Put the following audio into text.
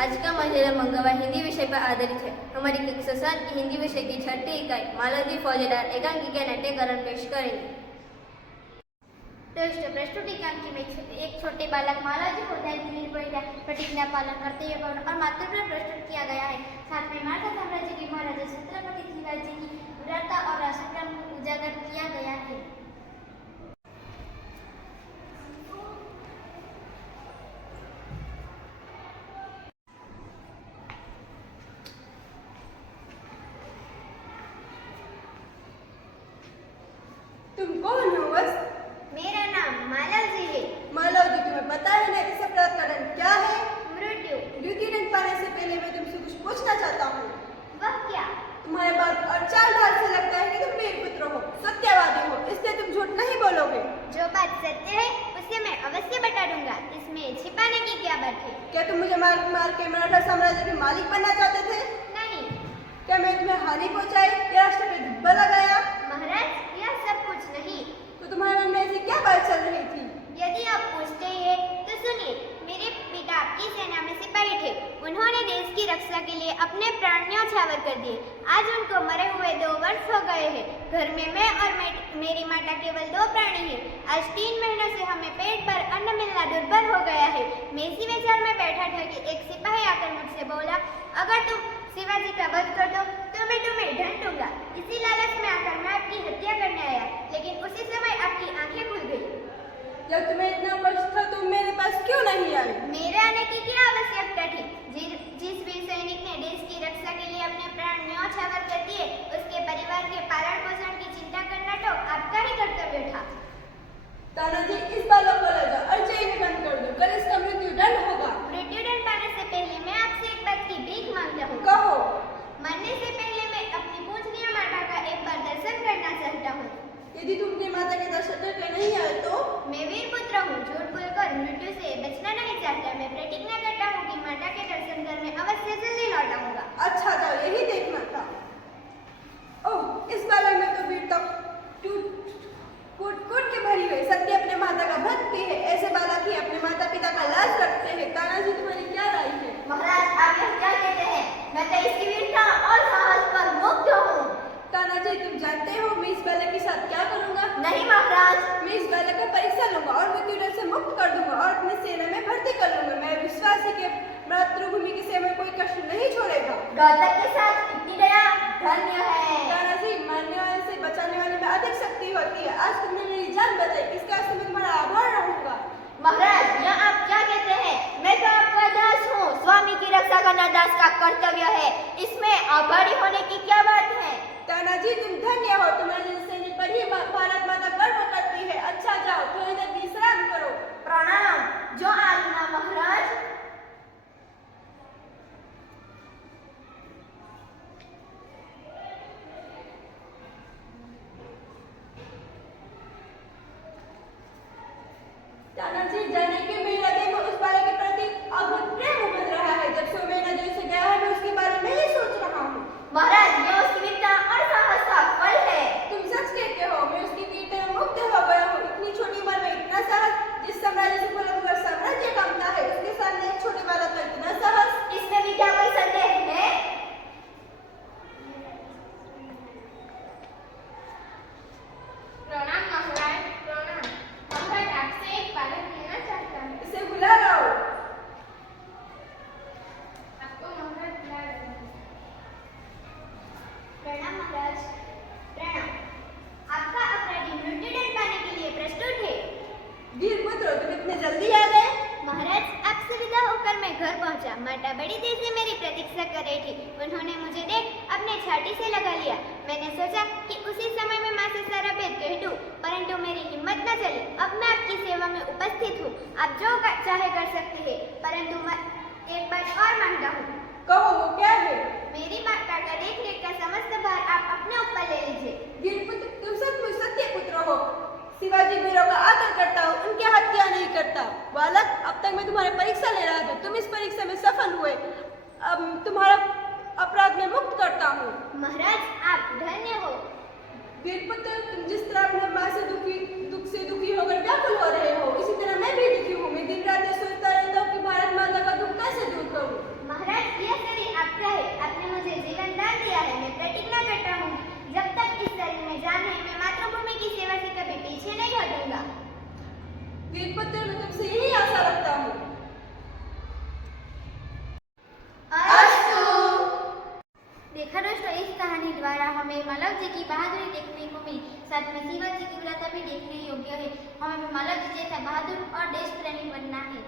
आज का मंजरा मंगवा हिंदी विषय पर आधारित है। हमारी कक्षा 7 की हिंदी विषय की 6ठी इकाई मालती फौजेदार एकांकिका नाट्यकरण पेश करेंगे। प्रस्तुतिकांकी में एक छोटे बालक मालाजी फौजदार की निर्भया प्रतिज्ञा पालन करते हुए और मातृत्व प्रस्तुत किया गया है। साथ में मराठा साम्राज्य के महाराजा छत्रपति शिवाजी की वीरता और राष्ट्रप्रेम को उजागर किया गया है। तुम कौन हो? बस मेरा नाम मालवजी है। मालवजी, तुम्हें पता है ना इस अपराध का दंड क्या है? मृत्यु। ड्यूटी दंड पाने से पहले मैं तुमसे कुछ पूछना चाहता हूँ। वह क्या? तुम्हारे बात और चाल ढाल से लगता है कि तुम वीर पुत्र हो, सत्यवादी हो, इसलिए तुम झूठ नहीं बोलोगे। जो बात सत्य है उसे मैं अवश्य बता दूंगा, इसमें छिपाने की क्या बात है? क्या तुम मुझे मार मार के मराठा साम्राज्य के मालिक बनना चाहते थे? नहीं। क्या मैं तुम्हें हानि पहुंचाई या राष्ट्र पे धब्बा लगाया? महाराज, यह सब कुछ नहीं। तो तुम्हारे मन में ऐसी क्या बात चल रही थी? यदि आप पूछते हैं तो सुनिए। मेरे पिता आपकी सेना में सिपाही थे। उन्होंने देश की रक्षा के लिए अपने प्राण न्यौछावर कर दिए। आज उनको मरे हुए 2 वर्ष हो गए हैं। घर में मैं और मेरी माता केवल 2 प्राणी हैं। आज 3 महीनों से हमें पेट भर अन्न मिलना दुर्भर हो गया है। मैं इसी विचार में बैठा था कि एक सिपाही आकर मुझसे बोला, अगर तुम शिवाजी का वध कर दो तो मैं तुम्हें दंड दूंगा। इसी लालच में आकर मैं आपकी हत्या करने आया, लेकिन उसी समय आपकी आंखें खुल गई। जब तुम्हें इतना कष्ट था तुम मेरे पास क्यों नहीं आई? मेरे आने की क्या आवश्यकता थी? जिस वीर सैनिक ने देश की रक्षा के लिए अपने प्राण न्यौछावर कर दिए, उसके परिवार के पालन पोषण की चिंता करना तो आपका ही कर्तव्य था। तानाजी, इस बालक को ले जाओ और जेल में बंद कर दो, कल इसका मृत्यु दंड होगा। मृत्यु दंड पाने से पहले मैं आपसे एक बात की भीख मांगता हूँ। कहो। मरने से पहले मैं अपनी पूजनीय माता का एक बार दर्शन करना चाहता हूँ। यदि तुम अपनी माता के दर्शन करके नहीं आए तो? मैं वीर पुत्र हूँ, झूठ बोलकर मृत्यु से बचना नहीं चाहता। मैं प्रतिज्ञा करता हूँ कि माता के दर्शन कर मैं अवश्य जल्दी लौट आऊंगा। अच्छा जाओ, यही देखना था। ओह, इस बालक में तो वीरता कूट के भरी हुई। सत्य अपने माता का भक्त भी है। ऐसे बालक ही अपने माता पिता का लाज रखते हैं। तानाजी, तुम्हारी क्या राय है? महाराज, आप यह क्या कहते हैं? मैं तो इसकी वीरता और साहस पर मुग्ध हूँ। तानाजी, तुम जानते हो मैं इस बालक के साथ क्या करूंगा? नहीं महाराज। मैं इस बालक का परीक्षा लूंगा और मृत्युदंड से मुक्त कर दूंगा और अपनी सेना में भर्ती कर लूंगा। मैं विश्वास है कि मातृभूमि की सेवा में कोई कष्ट नहीं छोड़ेगा। गौतम के साथ इतनी दया धन्य है। तानाजी, मारने वाले से बचाने वाले में अधिक शक्ति होती है। आज तुमने मेरी जान बचाई, इसका मैं तुम्हारा आभार रहूंगा। महाराज, यह आप क्या कहते हैं? मैं तो आपका दास हूँ। स्वामी की रक्षा करना दास का कर्तव्य है। इसमें आभारी होने की क्या बात है? तानाजी, तुम धन्य हो। तुम्हारे जैसे सैनिक पर ही भारत माता गर्व करती है। अच्छा जाओ, थोड़ी देर विश्राम करो। प्रणाम। जो आज्ञा महाराज। तानाजी, जाने के मेरे हृदय में उस बालक के प्रति अद्भुत प्रेम उमड़ रहा है। जब से मेरा जो इसे गया है मैं उसके बारे में ही सोच रहा हूँ। महाराज, यह उसकी वीरता और साहस का फल है। तुम सच कहते हो। मैं उसकी वीरता में मुग्ध हो गया हूँ। इतनी छोटी उम्र में इतना साहस, जिस साम्राज्य से पूरा पूरा साम्राज्य कांपता है, उसके सामने एक छोटे बालक का इतना साहस। इसमें भी क्या कोई संदेह है? प्रणाम महाराज, प्रणाम। महाराज, आपसे एक बालक मिलना चाहता हूँ। इसे बुला लाओ। आपको महाराज बुला रहे हैं। प्रणाम महाराज। प्रणाम। आपका अपराधी मृत्युदंड पाने के लिए प्रस्तुत है। वीर पुत्र, तुम इतने जल्दी आ गए? महाराज, आपसे विदा होकर मैं घर पहुंचा। माता बड़ी देर से मेरी प्रतीक्षा कर रही थी। उन्होंने मुझे देख अपने छाती से लगा लिया। मैंने सोचा कि उसी समय में माँ से सारा भेद कह दूं, परंतु मेरी हिम्मत न चली। अब मैं आपकी सेवा में उपस्थित हूँ। आप जो चाहे कर सकते हैं, परंतु मैं एक बात और मांगता हूँ। कहो, वो क्या है? मेरी माता का देख का समस्त भार आप अपने ऊपर ले लीजिए। वीर पुत्र, तुम सचमुच सत्य पुत्र हो। शिवाजी वीरों का आदर करता हूँ, उनकी हत्या नहीं करता। बालक, अब तक मैं तुम्हारी परीक्षा ले रहा था। तुम इस परीक्षा में सफल हुए। अब तुम्हारा अपराध में मुक्त करता हूँ। महाराज, आप धन्य हो। वीर पुत्र, तुम जिस तरह अपने माँ से दुख से दुखी होकर व्याकुल हो रहे हो, इसी तरह मैं भी दुखी हूँ। मैं दिन रात सोचता रहता हूँ कि भारत माता का दुख कैसे दूर करूँ। वीरपुत्र मैं तुमसे यही आशा रखता हूँ। देखा दोस्तों, इस कहानी द्वारा हमें मालव जी की बहादुरी देखने को मिली, साथ में शिवाजी की वीरता भी देखने योग्य है। हमें मालव जी जैसा बहादुर और देश प्रेमी बनना है।